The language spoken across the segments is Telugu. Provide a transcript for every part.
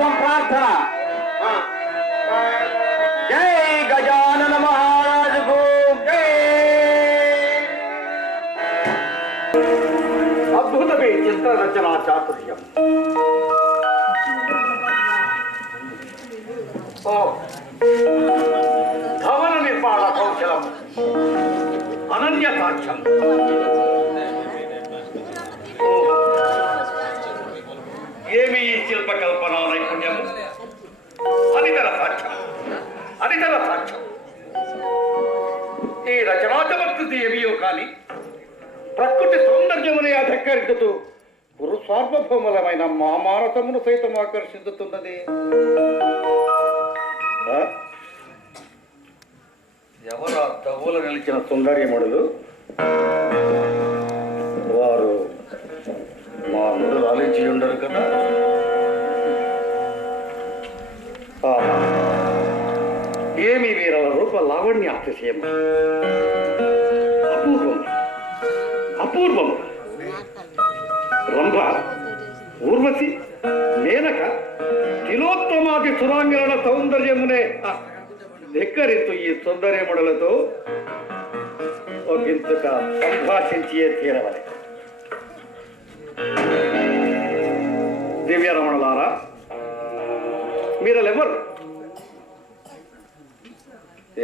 త్వం ప్రార్థన. జై గజానన మహారాజుకు జై. అద్భుతమే చిత్ర రచనా చాతుర్యం. భవన నిర్మాణ కౌశలం అనన్య సాక్ష్యం. ఏమి ఈ శిల్పకల్పన నైపుణ్యము! అనితర సాక్ష్యం, అనితర సాక్ష్యం. ఈ రచనా చమత్కృతి ఏమియో కాని ప్రకృతి సౌందర్యమునే అధక్కరించుతూ గురు సార్వభౌములమైన మా మానసమును సైతం ఆకర్షించుతున్నది. ఎవరా తవ్వుల నిలిచిన సుందర్యముడులు? వారు మా ముందు ఆలోచి ఉండరు కదా. ఏమి వీరల రూప లావణ్య అతిశయం! అపూర్వం, అపూర్వం. రంభ, ఊర్వశి, మేనక, తిలోత్తమాది సురాంగణ సౌందర్యమునే ధిక్కరించు ఈ సుందర్యముడులతో ఒకంతక సంభాషించే తీరవలే. దివ్యరమణులారా, మీరలెవరు?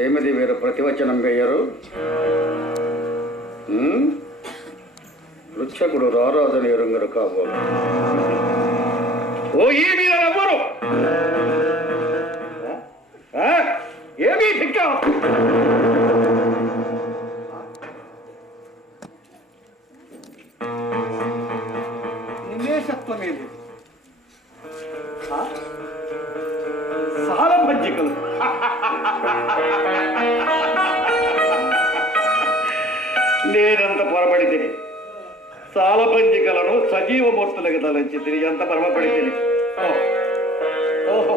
ఏమిది మీరు ప్రతివచనం వేయరు? వృక్షకుడు రారాజని ఎరుంగరు కాబోలు. ఓ ఈ మీరెవరు? ఏమీ దిక్క నిమేషత్వమేది సాలభజ్జికలు. నేనంత పొరపడి తిని సాలభంజికలను సజీవమూర్తులకు తలంచి తిరిగి ఎంత పరమపడి తిని. ఓహో,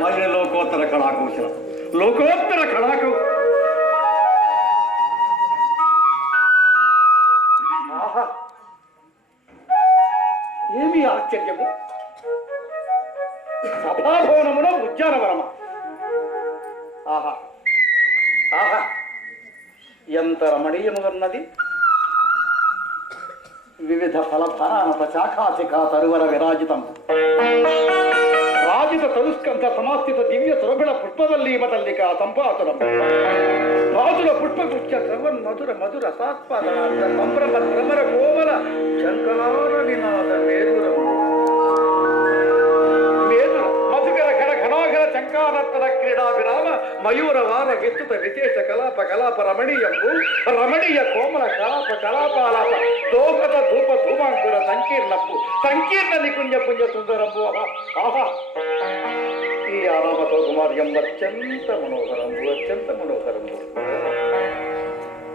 మరి లోకోత్తర కళాకౌశలం, లోకోత్తర కళాకౌ. ఆహా, ఏమి ఆశ్చర్యము! సభాభవనమున ఉద్యానవనమ. ఆహా ఆహా, ఎంత రమణీయమున్నది! వివిధ ఫలఫలానత శాఖాశిఖా తరువర విరాజితం. రాజిత తరుస్కంధ సమాస్థిత దివ్య సురభిళ పుష్పవల్లీ మతల్లిక సంపాతురం. రాజుల పుష్పగుచ్చ శ్రవన్ మధుర మధుర సాత్పద సంభ్రమ భ్రమర కోమల శంకరార వినాద మేధురం. శంకానత్తర క్రీడా విరామ మయూర వార విస్తృత విశేష కలాప కలాప రమణీయంబు రమణీయ కోమల కలాప కలాపాలాప దోహద ధూప ధూమాంకుర సంకీర్ణంబు సంకీర్ణ నికుంజ పుంజ సుందరంబు. ఆహా, ఈ ఆరామతో కుమార్యం అత్యంత మనోహరంబు, అత్యంత మనోహరంబు.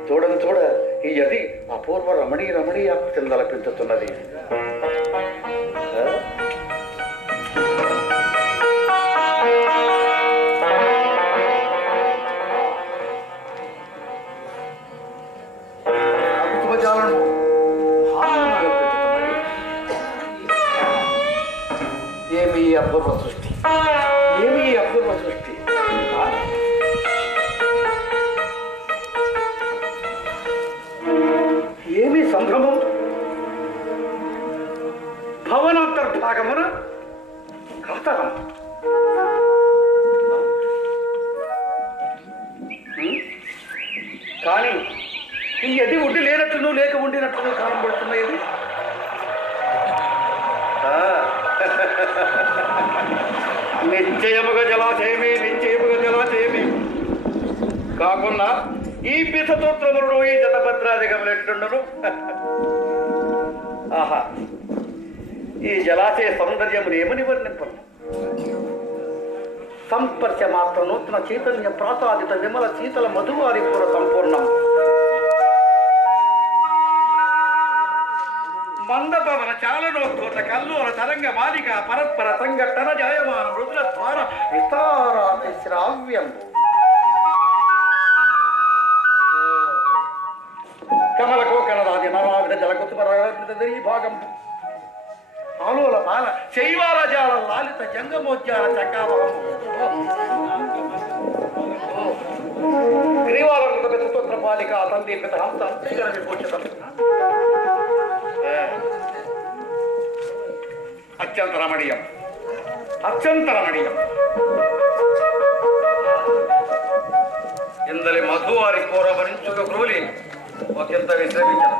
చూడని చూడ ఈ యది అపూర్వ రమణీయ చిందలపించుతున్నది. ఏమి అపూర్వ సృష్టి, ఏమి అపూర్వ సృష్టి! ఏమి సంభ్రమం! భవనాంతర్భాగమున కాతరం. కానీ ఈ ఎది ఉండి లేనట్లు లేక ఉండినట్లు కనబడుతున్నది. నిశ్చయముగా జలాశయమే, నిశ్చయముగా జలాశయమే. కాకుండా ఈ పిసతోత్రములను ఈ జతభద్రాధికములెట్లుండును. ఆహా, ఈ జలాశయ సౌందర్యమును ఏమని వర్ణింపను! సంస్పర్శ మాత్ర నూతన చైతన్య ప్రాసాదిత విమల శీతల మధువారి పూర సంపూర్ణం. మందపవన చాలనోత్కోత కల్లోల తరంగ మాలిక పరస్పర సంఘటన జాయమాన మృదుల ద్వార విస్తారాతి శ్రావ్యం. కమల కోకణరాది నవావిధ జలకుతుమరీ భాగం ఆలోల బాల శైవాలజాల లాలిత జంగమోద్యాల చక్కావహము గిరివాల స్తోత్ర పాలిక తండ్రి పిత హంస అంతేగా విభూషితం అత్యంత రమణీయం అత్యంత రమణీయం ఇందలి మధువారి పూర్వభరించుక క్రూలి ఒకంత విశ్రమించను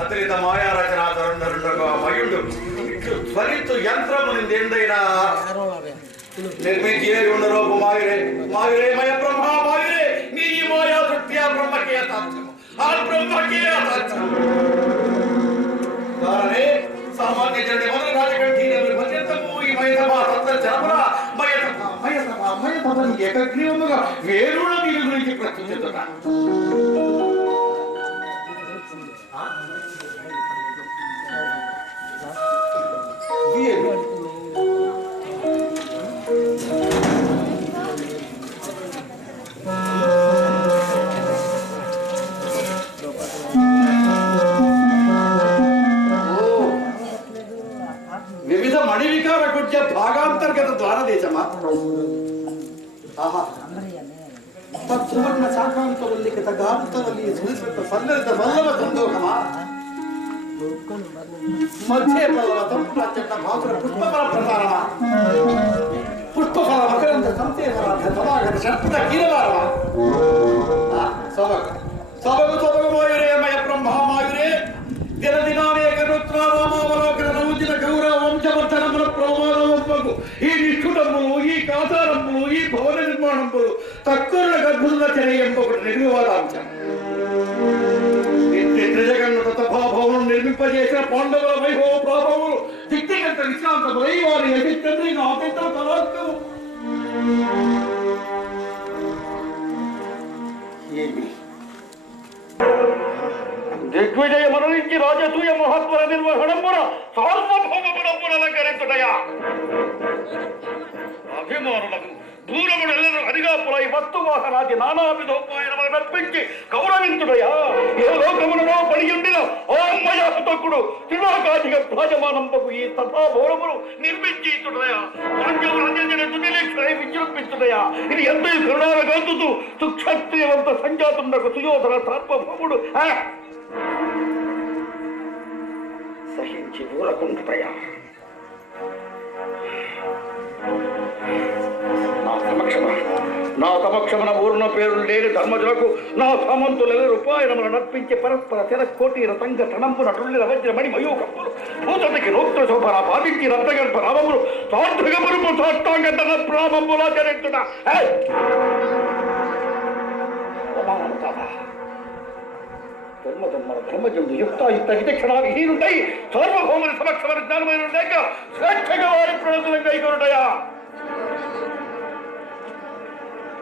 అతనిత మాయారచనాధరుండగా మయుడు ధ్వనితు యంత్రము నిందైనా నిర్మించే ఉండరూపు మాయురే మాయురే మయ బ్రహ్మ మాయురే నీ మాయా దృష్ట్యా బ్రహ్మకే యథార్థము ఆ బ్రహ్మకే యథార్థము కారణే సామాన్య జన మొదలు రాజకంఠీన పర్యంతము ఈ మయతమా సత్తర జనముల మయతమని ఏకగ్రీవముగా వేరుణ నీరు గురించి ప్రస్తుతిస్తున్నా వివిధ మణివికార కుట్య భాగాంతర్గత ద్వారదేశమా సువర్ణ శాఖాంతవల్లిక గాంతవల్లి సునిశ్చిత సల్లరిత వల్లవ సందోహమా మధ్య పల్లవతం ప్రచండ భాసుర పుష్పఫల ప్రసారమా పుష్పఫల మకరంద సంసేవరాధ సమాగత శర్పుట కీరవారమా సొబగు మయ బ్రహ్మామాయురే దినదినానేక రుత్రారామావలోకన నౌజిన గౌరవ వంశవర్ధనముల ప్రోమానవంపకు ఈ నిష్ఠుటములు ఈ కాతారములు ఈ భవన నిర్మాణములు తక్కువ గర్భుల చర్యంపొకటి నిర్వివాదాంశం భావములు నిర్మింపజేసిన పాండవుల వైభవ ప్రభావములు దిక్తిగంత విశ్రాంతములై వారి యశితండ్రి నాకెంత తలాత్కము దిగ్విజయ మరణించి రాజసూయ మహత్వర నిర్వహణమున సార్వభౌమపురమున అలంకరించుటయా అభిమానులకు దూరముడెల్లరూ అదిగాపులై వస్తువాహనాది నానావిధోపాయనములు నర్పించి గౌరవించుడయా ఏ లోకములలో పడియుండిన ఓమయాతకుడు త్రిలోకాధిక భ్రాజమానంబకు ఈ సభాభౌరములు నిర్మించి ఇచ్చుడయా విజృంభించుడయా ఇది ఎంత కరుణాల గంతుతూ సుక్షత్రియవంత సంజాతుండకు సుయోధన సార్వభౌముడు సహించి ఊరకుంటుటయా నా సమక్షమున ఊరున పేరు లేని ధర్మజులకు నా సామంతుల రూపాయనములు నర్పించి పరస్పర తెరకోటీర సంఘటనంపున టుల్లిన వజ్రమణి మయూకములు భూతతికి నూత్ర శోభన పాదించి రక్తగర్భ రామములు సార్థకములు సాష్టాంగ ప్రామములా జరించుట ధర్మజుడు యుక్తాయుక్త విచక్షణావిహీనుడై సార్వభౌముని సమక్షమని జ్ఞానమైన లేక స్వేచ్ఛగా వారి ప్రయోజనం కైకొనుటయా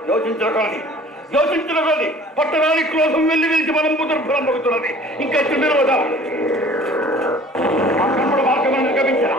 యోచించగలది పట్టణానికి క్రోధం వెళ్ళి వెలిచి మనం దుర్భరం పడుతున్నది ఇంకా నిలవదా మార్గం నిర్గమించరా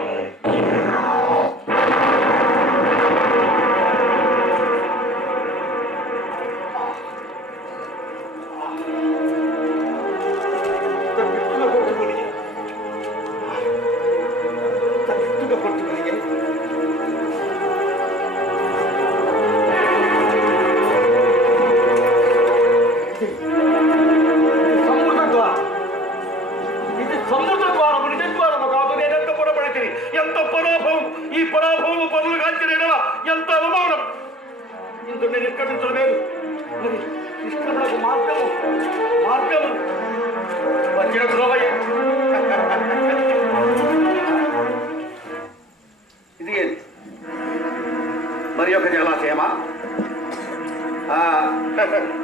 కృష్ణులకు మార్గము మార్గము వచ్చిన ద్రోవయ్య ఇది ఏంటి మరి ఒక జలాశయమా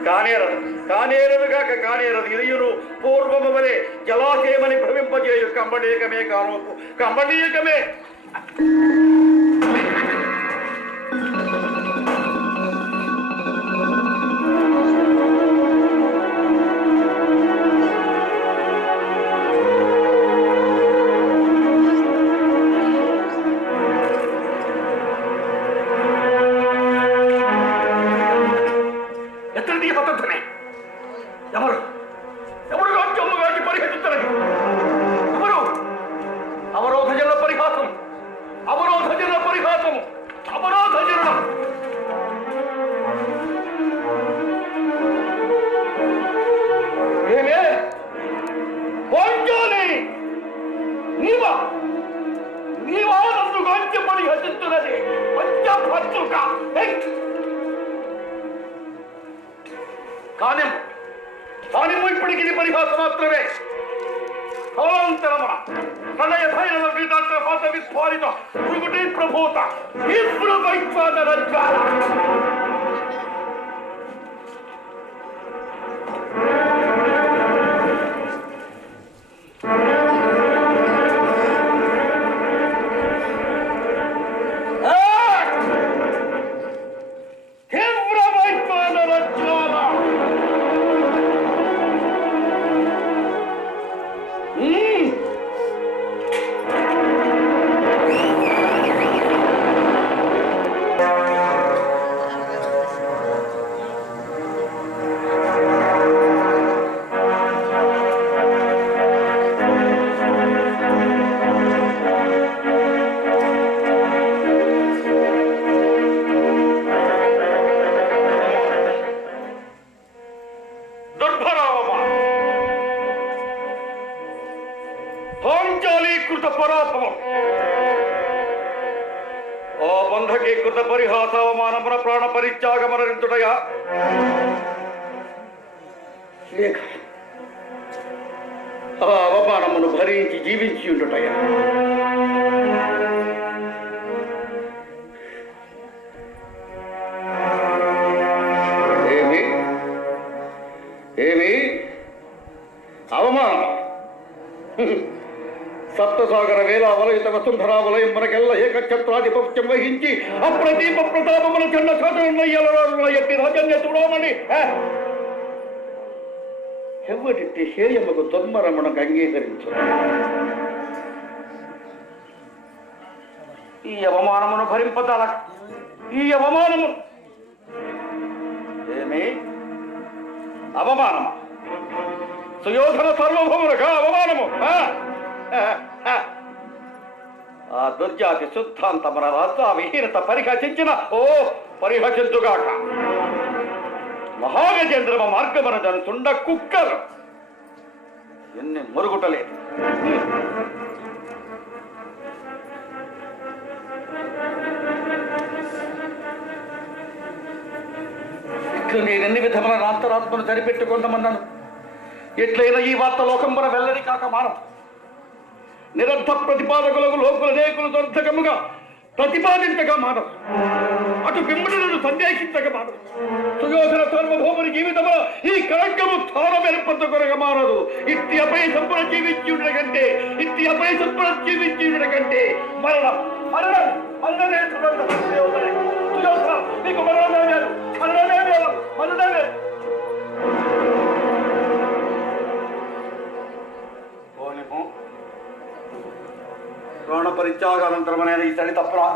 కానేరదు కానేరదుగాక కానేరదు ఇదియును పూర్వము వలె జలాశయమని భ్రమింపజేయు కంబనీయకమే కానోపు కంబనీయకమే ఇప్పటికి ఇది పరిహాస మాత్రమే కాలాంతరమున ప్రళయ భైరవ విధాత విస్ఫారిత భృగుటి ప్రభూత ఇప్పుడు వైశ్వాన రజ్వాల బంధకీకృత పరిహాసావమానమున ప్రాణ పరిత్యాగమనరించుటయా లేక ఆ అవమానమును భరించి జీవించి ఉండుటయా ఏమి ఏమి అవమానం సప్తసాగర వేలావలయుత వసుంధరావలయం మనకెల్ల ఏకఛత్రాధిపత్యం వహించి అప్రదీప ప్రతాపమున చెండ శాతనయ్యల ఎట్టి రాజన్య చూడమని ఎవరిట్టి హేయముకు దుర్మరమునకు అంగీకరించు ఈ అవమానమును భరింపదాల ఈ అవమానము ఏమి అవమానమా సుయోధన సార్వభౌమునగా అవమానము ఆ దుర్జాతి శుద్ధాంతమున రాజ్య విహీనత పరిహసించిన పరిహసించుగాక మహాగజేంద్రమ మార్గమున జనుతుండ కుక్కలు ఎన్ని మురుగుటలేదు ఇట్లు నేనెన్ని విధముల అంతరాత్మను సరిపెట్టుకుందామన్నాను ఎట్లయినా ఈ వార్త లోకంబర వెల్లడి కాక మానం నిరర్థ ప్రతిపాదకులకు లోకుల నేకులు దొర్ధకముగా ప్రతిపాదించగా మానవు అటు బింబులను సందేశించక మానవు సుయోధన సార్వభౌముని జీవితంలో ఈ కళంకము తారమెరుపొందకొనగా మారదు ఇట్టి అపై సంపద జీవించుట కంటే మరణం మరణం మరణమే సుయోధన నీకు మరణమే ప్రాణ పరిత్యాగానంతరమైన ఈ తడి తప్పురా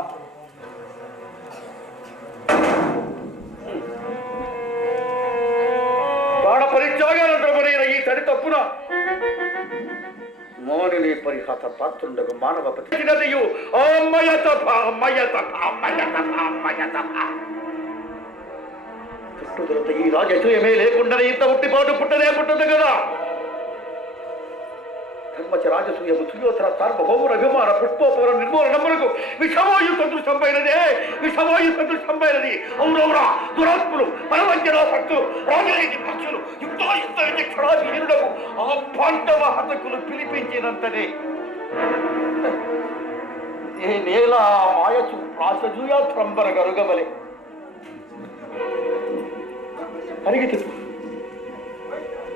ప్రాణ పరిత్యాగానంతరమైన ఈ తడి తప్పున మౌనిని పరిహాస పాత్రుండకు మానవపతి నదియు చుట్టుదొరత ఈ రాజసూయమే లేకుండా ఇంత ఉట్టిపాటు పుట్టదే పుట్టదు కదా ధర్మచ రాజసూయము సుయోధన సార్వభౌముల అభిమాన పుష్పోపవన నిర్మూలనములకు విషవాయు సదృశంపైనదే, విషవాయు సదృశంపైనది. ఔరౌరా దురాత్ములు, బలవంచనా భక్తులు, రాజనీతి పక్షులు, యుక్తాయుక్త క్షణాధీనులకు ఆ పాండవ హతకులు పిలిపించినంతనే ఏ నేల మాయచు ప్రాసజూయాత్రంబర గరుగవలే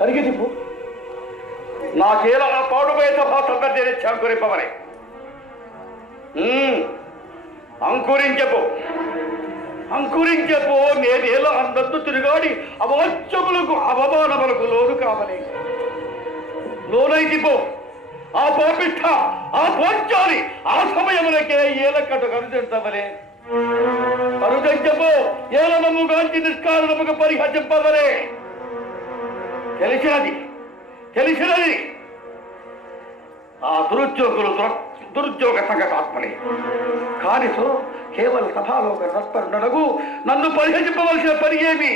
అరిగితిప్పు నాకేలా ఆ పాడుబోయేత సందర్భ అంకురింపవలే. అంకురించెపో నేనేలా అందద్దు తిరుగాడి అవాచ్యములకు అవమానములకు లోను కావలే. లోనైతిపో ఆ పాపిష్ట, ఆ పోంచాలి ఆ సమయములకే ఏలకటు కరుదించవలే. కరుదించపో ఏలనము గాంచి నిష్కారణముగా పరిహసింపవలే. తెలిసినది ఆ దురుద్యోగ సంగతాత్మలే. కానితో కేవల సభాలోక రత్పరునకు నన్ను పరిహసింపవలసిన పని ఏమి?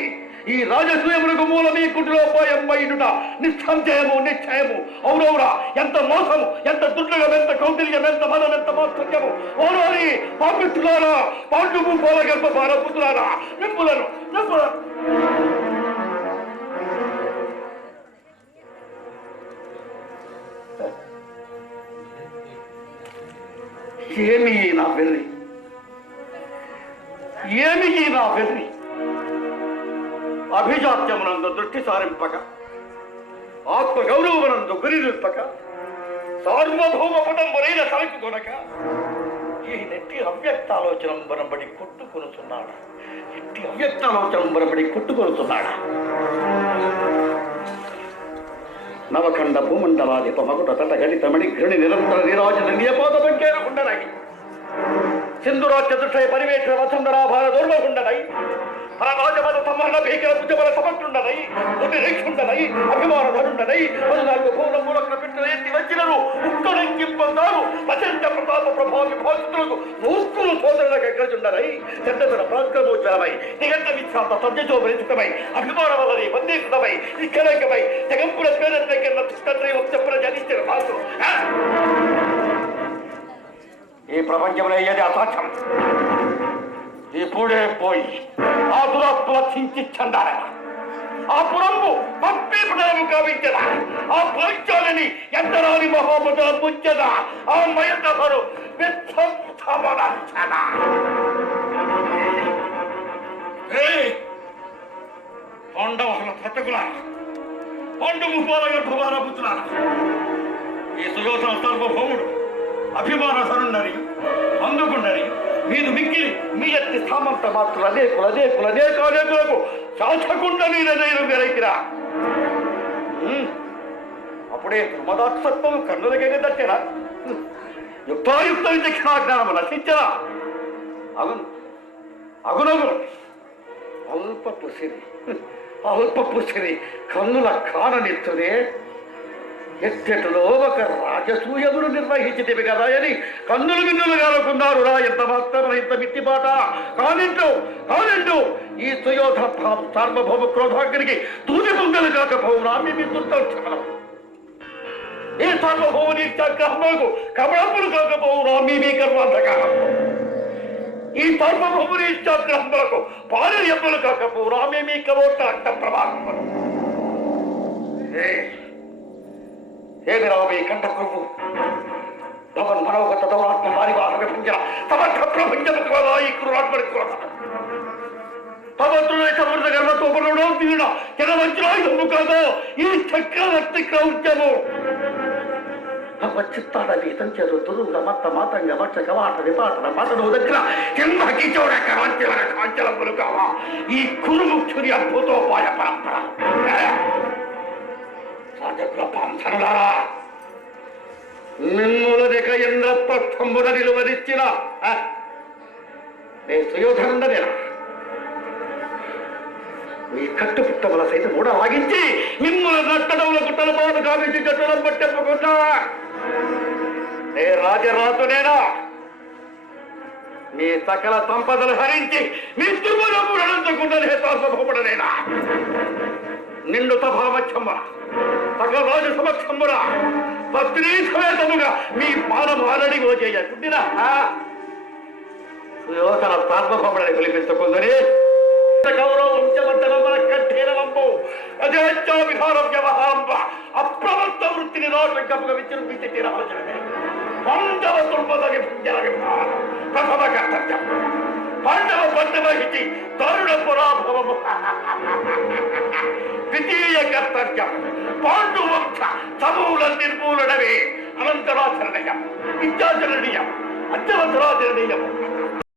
ఈ రాజసూయములకు మూలమీ కుటిలోపాయంబైనుట నిశ్చయము. ఔరౌరా ఎంత మోసము, ఎంత దుర్లగం, ఎంత కౌటిల్యం, ఎంత మదం, ఎంత మాత్సర్యము. ఓరోరి పాపిష్ఠులారా, పాండుము పోల గర్భ పుత్రులారా, నిప్పులను ఏమి నా వెర్రి అభిజాత్యమునందు దృష్టి సారింపక, ఆత్మగౌరవమునందు గురి నిల్పక, సార్వభౌమ పటంబరైన తలకు కొనక ఈ నెట్టి అవ్యక్తాలోచనంబరబడి కొట్టుకొనుతున్నాడా. నవఖండ భూమండలాధిప మగుట తట గణితమణి ఘృణి నిరంతర నీరాజన నియపాద బంకేరకుండనై సింధురాజ్య దృష్టయ పరివేక్షణ వసంధరాభార దౌర్మకుండనై రాజమద సంవరణ భీకర భుజబల సమర్థుండనై రేక్షుండనై అభిమానధరుండనై 14 భూముల మూలకుల పెట్టిన ఎత్తి వచ్చినను ఉక్కడంకింపందారు ప్రచండ ప్రతాప ప్రభావ విభాసులకు నూక్కులు సోదరులకు ఎక్కడుండనై చెడ్డతన ప్రాక్రమోజ్వలమై నిగంత విశ్రాంత సత్యచోపరిచితమై అభిమాన వలని వందీకృతమై నిక్కలంకమై జగంపుర పేదన్న తండ్రి వంశపుర జనించిన మాసు ఈ ప్రపంచంలో ఏది అసాధ్యం. ఇప్పుడే పోయి ఆ దురాత్మల చించి చండాలన ఆ పురంబు పప్పి పడము కావించదా, ఆ పంచాలని ఎంతరాని మహోపతుల పుచ్చదా, ఆ మయతరు విధ్వంసమనచ్చదా. పాండవుల హతకులారా, పాండుము పోల గర్భవార పుత్రులారా, ఈ సుయోధన సార్వభౌముడు అభిమానసరుండని అందుకుండని మీరు మిక్కిలి మీ ఎత్తి సామంత మాత్రులు అనేకులకు శాసకుండా నీరు మెరైకిరా. అప్పుడే దుర్మదాత్సత్వం కన్నులకైనా దట్టేనా, యుక్తాయుక్త విచక్షణాజ్ఞానము నశించరా. అగునగును అల్పపు సిరి కన్నుల కాననిత్తునే ఎత్తెటులో ఒక రాజసూయమును నిర్వహించితివి కదా అని కన్నులు మిన్నులు కానుకున్నారు రా. ఎంత మాత్రం ఇంత మిట్టిబాట కానిండు ఈ సుయోధ సార్వభౌమ క్రోధాగ్నికి తూది పొంగలు కాకపోవునా మీ దుర్దర్శనం. ఈ సార్వభౌముని గ్రహములకు కమలములు కాకపోవునా మీ గర్వాంధకాలం. ఈ సార్వభౌముని గ్రహములకు పాలయములు కాకపోవునా మీ కవోట రక్త ప్రవాహములు. ఏమి రావే కంఠ ప్రభు భవన్ మనోగత దౌరాత్మ వారివాహ విభంజన సమర్థ ప్రపంచముకు ఈ క్రూరాత్మని క్రోధ పవత్రులై సమర్థ గర్వతోపరుడో తీరుడ జనవంచురాయుధము కాదో ఈ చక్రవర్తి క్రౌర్యము. చిత్తాడవి సంచరు దురుంగ మత్త మాతంగ మక్ష కవాట విపాటన పతను దగ్గర కింద కిచోడ కవంచల కాంచలములు కావా ఈ కురుముక్షుని అద్భుతోపాయ పరంపర. రాజగృహంసనులారా, మిమ్ములదిక ఇంద్రపక్షంబున నిలువనిచ్చిన నే సుయోధనుండనేనా మీ కట్టుపుట్టముల సైతం కూడా లాగించి మిమ్ముల నట్టడముల గుట్టల బాధ కావించి జట్టులం పట్టెప్పకుండా నే రాజరాజునేనా మీ సకల సంపదలు హరించి మీ దుర్మరము రణించకుండా నే సార్వభౌముడనేనా నిండు సభామధ్యమ్మ సకల రాజు సమక్షమున పత్ని సమేతముగా మీ పాదము ఆరడి గోచేయకుండినా సుయోధన తాత్మకోమడని పిలిపించకుందని గౌరవ వంశవర్ధనముల కంఠేనవంబు అజేచ్ఛా విహారం వ్యవహారంబ అప్రమత్త వృత్తిని నోట్లంకముగా విజృంభించి తీరవలసినదే. పాండవ దుర్మదని పుంజల విహారం ప్రథమ కర్తవ్యం. పాండవ పట్టవహించి తరుణ పురాభవము ద్వితీయ కర్తవ్యం. పాండువంశ సమూల నిర్మూలనమే అనంతరాచరణీయం, విద్యాచరణీయం, అత్యవసరాచరణీయం.